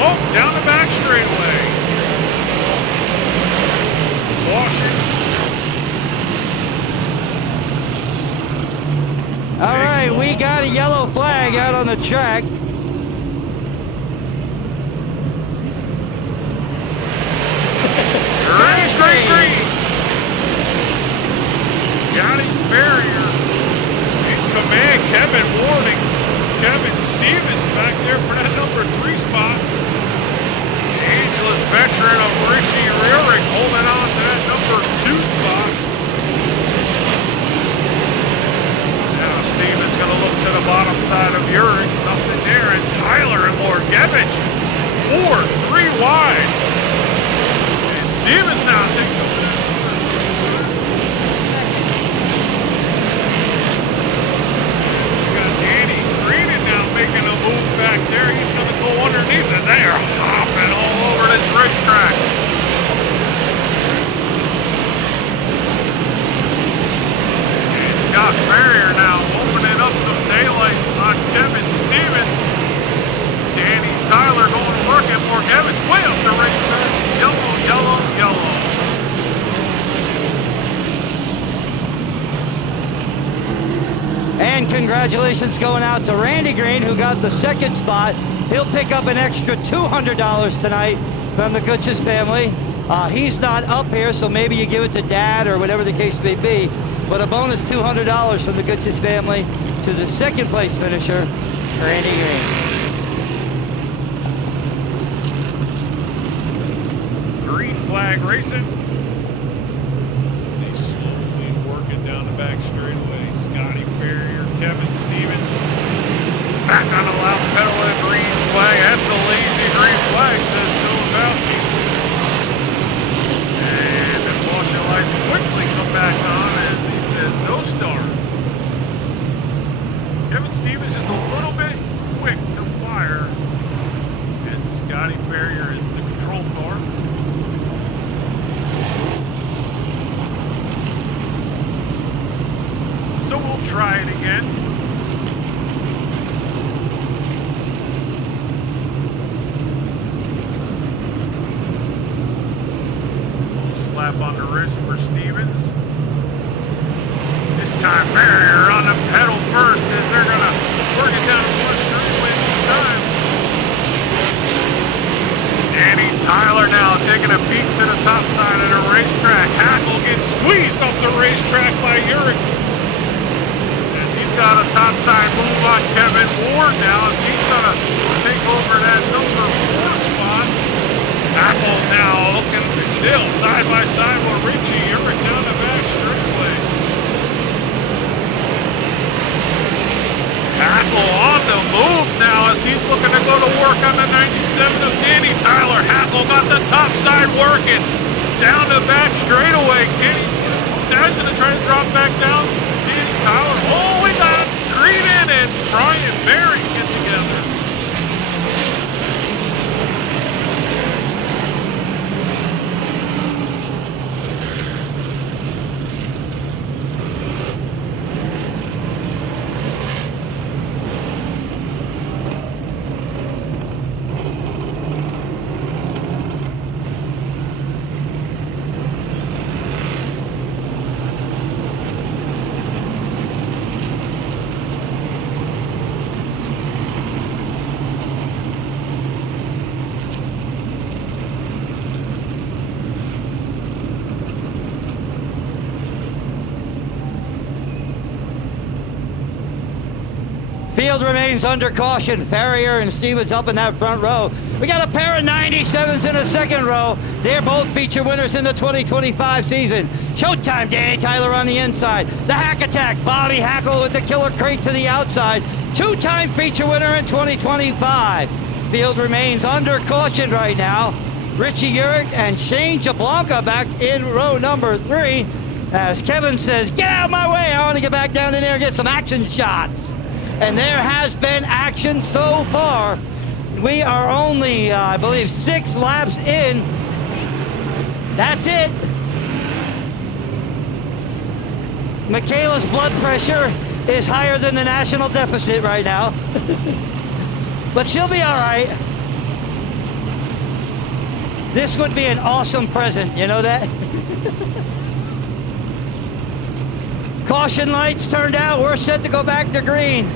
Oh, down the back straightaway. Caution. All right, we got a yellow flag out on the track. Green. Scotty Farrier in command. Kevin warning. Kevin Stevens back there for that number 3 spot. Angeles veteran of Richie Rierick holding on to that number 2 spot. Now Stevens going to look to the bottom side of Rierick. Nothing there. And Tyler and Morgevich 4-3 wide. And Stevens now takes a making a move back there. He's going to go underneath as they are hopping all over this racetrack. And Scott Farrier now opening up some daylight on Kevin Stevens. Danny Tyler going to work at Morgevich way up the racetrack. Yellow. And congratulations going out to Randy Green, who got the 2nd spot. He'll pick up an extra $200 tonight from the Gutches family. He's not up here, so maybe you give it to Dad or whatever the case may be. But a bonus $200 from the Gutches family to the 2nd place finisher, Randy Green. Green flag racing. They slowly working down the back straightaway. Scotty Farrier, Kevin Stevens. Back on the loud pedal of the green flag. That's a lazy green flag, says Nowakowski. And the caution lights quickly come back on as he says no start. Kevin Stevens is a little bit quick to fire as Scotty Farrier is the control car. So we'll try it again. Slap on the wrist for Stevens. This time Farrier on the pedal first as they're going to work it down to one straightaway this time. Danny Tyler now taking a beat to the top side of the racetrack. Hackle gets squeezed off the racetrack by Rierick. Got a top side move on Kevin Ward now as he's going to take over that number 4 spot. Apple now looking still side by side with Richie Rierick down the back straightaway. Apple on the move now as he's looking to go to work on the 97 of Danny Tyler. Hackle got the top side working down the back straightaway. Dad's going to try to drop back down. Danny Tyler. Oh, we got Green and Brian Berry get together. Field remains under caution. Farrier and Stevens up in that front row. We got a pair of 97s in the 2nd row. They're both feature winners in the 2025 season. Showtime, Danny Tyler on the inside. The Hack Attack, Bobby Hackle with the killer crate to the outside. 2-time feature winner in 2025. Field remains under caution right now. Richie Rierick and Shane Jablanca back in row number 3. As Kevin says, get out of my way. I want to get back down in there and get some action shots. And there has been action so far. We are only, I believe, 6 laps in. That's it. Michaela's blood pressure is higher than the national deficit right now. But she'll be all right. This would be an awesome present, you know that? Caution lights turned out. We're set to go back to green.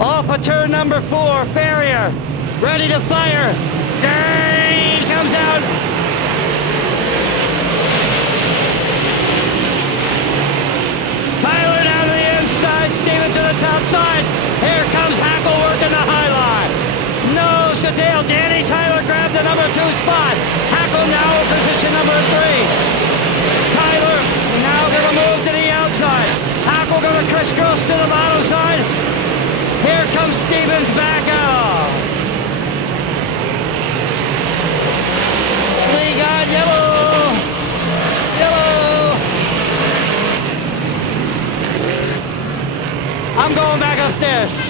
Off of turn number 4, Farrier, ready to fire. Dane comes out. Tyler down to the inside, Steven to the top side. Here comes Hackle working the high line. Nose to tail, Danny Tyler grabbed the number 2 spot. Hackle now in position number 3. Tyler now gonna move to the outside. Hackle gonna crisscross to the bottom side. Here comes Stevens back out. We got yellow. Yellow. I'm going back upstairs.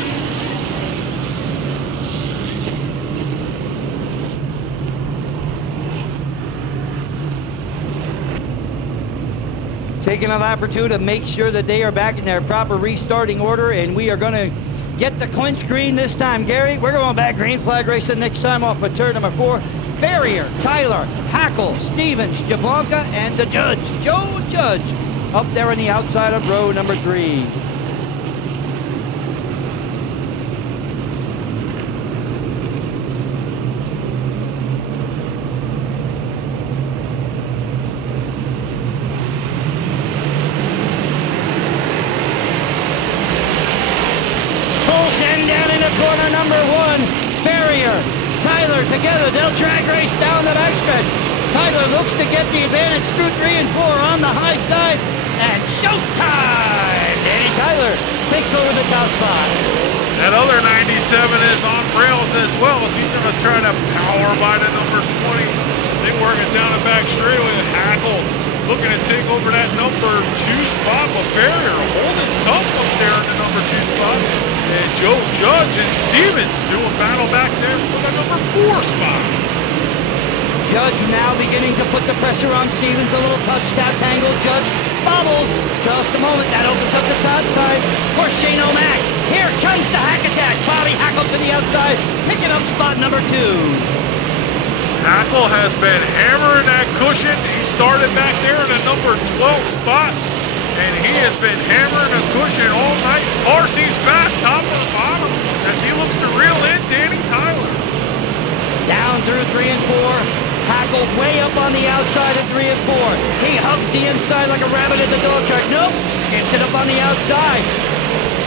Taking a lap or two to make sure that they are back in their proper restarting order, and we are going to get the clinch green this time. Gary, we're going back green flag racing next time off of turn number 4. Farrier, Tyler, Hackle, Stevens, Jablonka, and the judge, Joe Judge, up there on the outside of row number 3. Down into corner number 1, Farrier, Tyler together, they'll drag race down the backstretch. Tyler looks to get the advantage through 3 and 4 on the high side, and showtime! Danny Tyler takes over the top spot. That other 97 is on rails as well, as he's going to try to power by the number 20. They working down the back straightaway. Hackle looking to take over that number 2 spot, but Farrier holding tough up there in the number 2 spot. And Joe Judge and Stevens doing battle back there for the number 4 spot. Judge now beginning to put the pressure on Stevens. A little touch, tap, tangle. Judge bobbles. Just a moment. That opens up the top side for Shane O'Mac. Here comes the hack attack. Bobby Hackle to the outside, picking up spot number 2. Hackle has been hammering that cushion. He started back there in the number 12 spot. And he has been hammering a cushion all night. Car seems fast, top or bottom, as he looks to reel in Danny Tyler. Down through 3 and 4. Hackle way up on the outside of 3 and 4. He hugs the inside like a rabbit at the dog track. Nope, gets it up on the outside.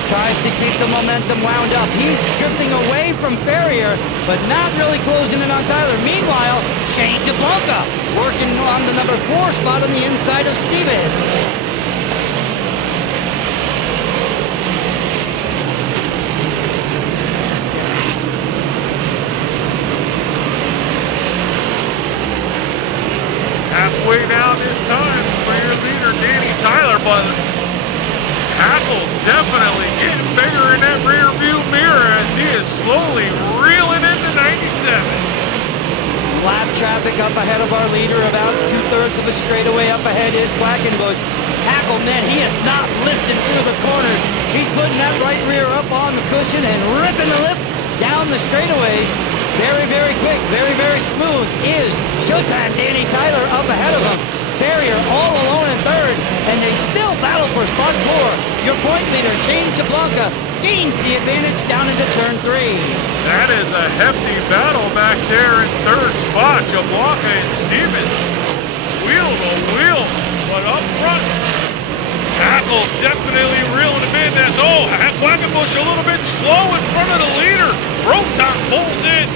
Tries to keep the momentum wound up. He's drifting away from Farrier, but not really closing in on Tyler. Meanwhile, Shane Jablonka working on the number 4 spot on the inside of Steven. Halfway down this time for your leader, Danny Tyler, but Hackle definitely getting bigger in that rear view mirror as he is slowly reeling into 97. Lap traffic up ahead of our leader, about 2/3 of a straightaway up ahead is Quackenbush. Hackle, man, he is not lifting through the corners. He's putting that right rear up on the cushion and ripping the lip down the straightaways. Very, very quick, very, very smooth is Showtime Danny Tyler up ahead of him. Farrier all alone in 3rd, and they still battle for spot 4. Your point leader, Shane Jablonka, gains the advantage down into turn 3. That is a hefty battle back there in 3rd spot. Jablonka and Stevens wheel to wheel, but up front, Hackle definitely reeling him in. As Quackenbush a little bit slow in front of the leader. Broton pulls in.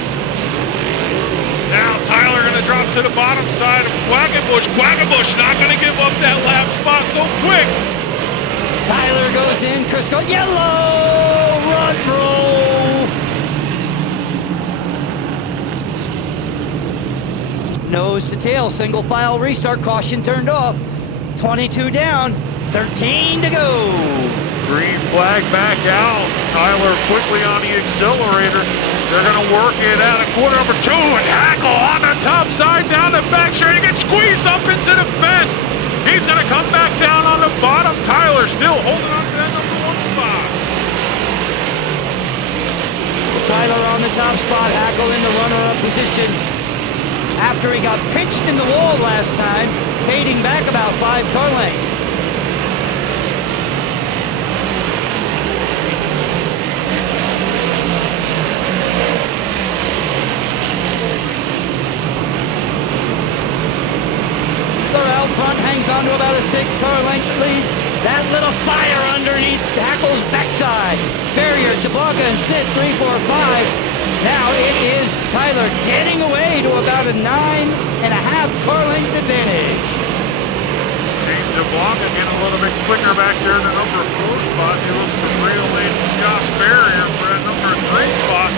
Now Tyler going to drop to the bottom side of Quackenbush. Quackenbush not going to give up that lap spot so quick. Tyler goes in, Crisco, yellow, run, roll. Nose to tail, single file restart, caution turned off. 22 down, 13 to go. Green flag back out. Tyler quickly on the accelerator. They're going to work it out at corner number 2, and Hackle on the top side down the back straight. He gets squeezed up into the fence. He's going to come back down on the bottom. Tyler still holding on to that number 1 spot. Tyler on the top spot, Hackle in the runner-up position. After he got pitched in the wall last time, fading back about 5 car lengths. Out front hangs on to about a 6 car length lead. That little fire underneath Hackle's backside. Farrier, Jablonka, and Smith 3, 4, 5. Now it is Tyler getting away to about a 9.5 car length advantage. Shane Jablonka getting a little bit quicker back there in the number 4 spot. He looks to reel in Scott Farrier for a number 3 spot.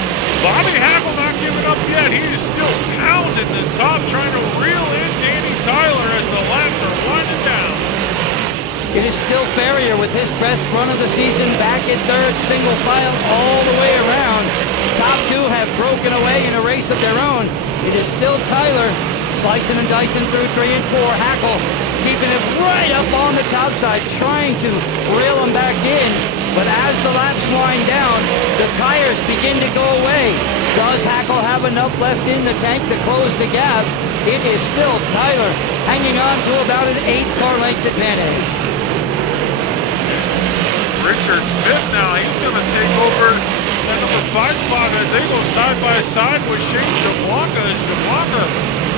Bobby Hackle not giving up yet. He is still pounding the top, trying to reel in Danny Tyler as the laps are winding down. It is still Farrier with his best run of the season, back in 3rd, single file all the way around. Top 2 have broken away in a race of their own. It is still Tyler slicing and dicing through 3 and 4. Hackle keeping it right up on the top side, trying to reel him back in. But as the laps wind down, the tires begin to go away. Does Hackle have enough left in the tank to close the gap? It is still Tyler hanging on to about an 8 car length advantage. Richard Smith now, he's going to take over that number 5 spot as they go side by side with Shane Jablonka. As Jablonka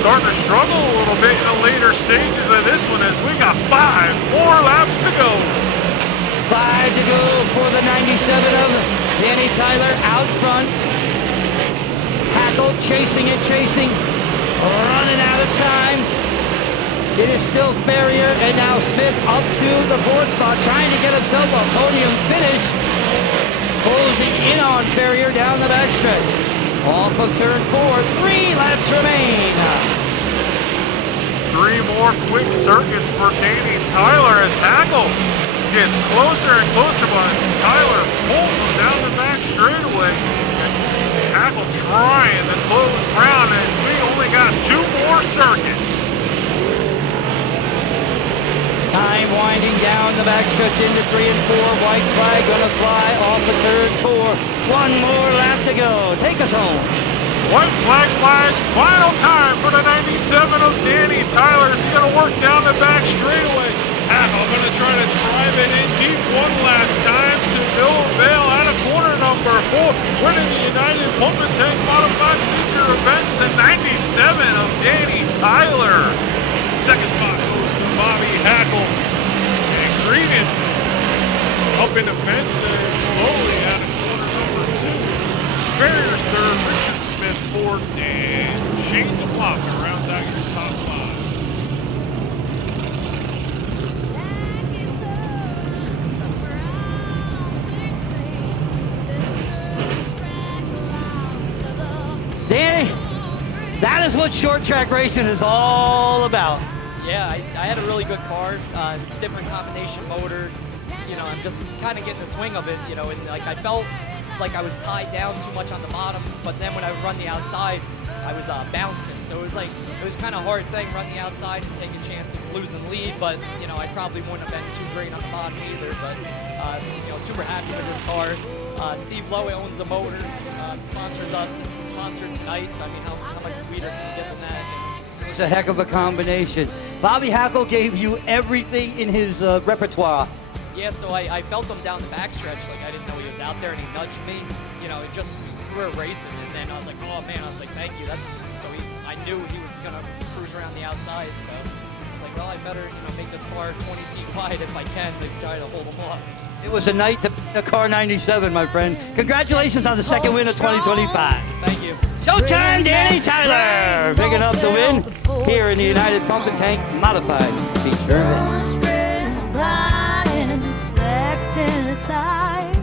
starting to struggle a little bit in the later stages of this one as we got 5 more laps to go. 5 to go for the 97 of Danny Tyler out front. Hackle chasing, running out of time. It is still Farrier, and now Smith up to the 4th spot, trying to get himself a podium finish. Closing in on Farrier down the backstretch. Off of turn 4, 3 laps remain. 3 more quick circuits for Danny Tyler as Hackle gets closer and closer, but Tyler pulls him down the back straightaway. And Hackle trying to close ground, and we only got 2 more circuits. Time winding down the backstretch into 3 and 4. White flag gonna fly off of turn 4. 1 more lap to go. Take us home. White flag flies. Final time for the 97 of Danny Tyler. He's gonna work down the back straightaway. Hackle gonna try to drive it in deep one last time to no avail out of corner number 4. Winning the United Pump and Tank Modified Feature event, the 97 of Danny Tyler. Second spot goes to Bobby Hackle. And Greenan up in the fence and slowly out of corner number 2. Farrier's 3rd, Richard Smith 4th, and Shane Jablonka rounds out your top 5. Danny, that is what short track racing is all about. Yeah, I had a really good car, different combination motor. You know, I'm just kind of getting the swing of it, you know, and like I felt like I was tied down too much on the bottom, but then when I would run the outside, I was bouncing. So it was kind of a hard thing, run the outside and take a chance of losing the lead, but you know, I probably wouldn't have been too great on the bottom either, but you know, super happy with this car. Steve Lowe owns the motor, sponsors us, and sponsored tonight, so I mean, how much sweeter can you get than that? It was a heck of a combination. Bobby Hackle gave you everything in his repertoire. Yeah, so I felt him down the backstretch, like I didn't know he was out there, and he nudged me. You know, it just, we were racing, and then I was like, oh man, I was like, thank you. I knew he was gonna cruise around the outside, so I was like, well, I better, you know, make this car 20 feet wide if I can to try to hold him off. It was a night to the car 97, my friend. Congratulations on the second win of 2025. Thank you. Showtime, Danny Tyler, picking up the win here in the United Pump and Tank Modified Feature event. Flying, flexing aside.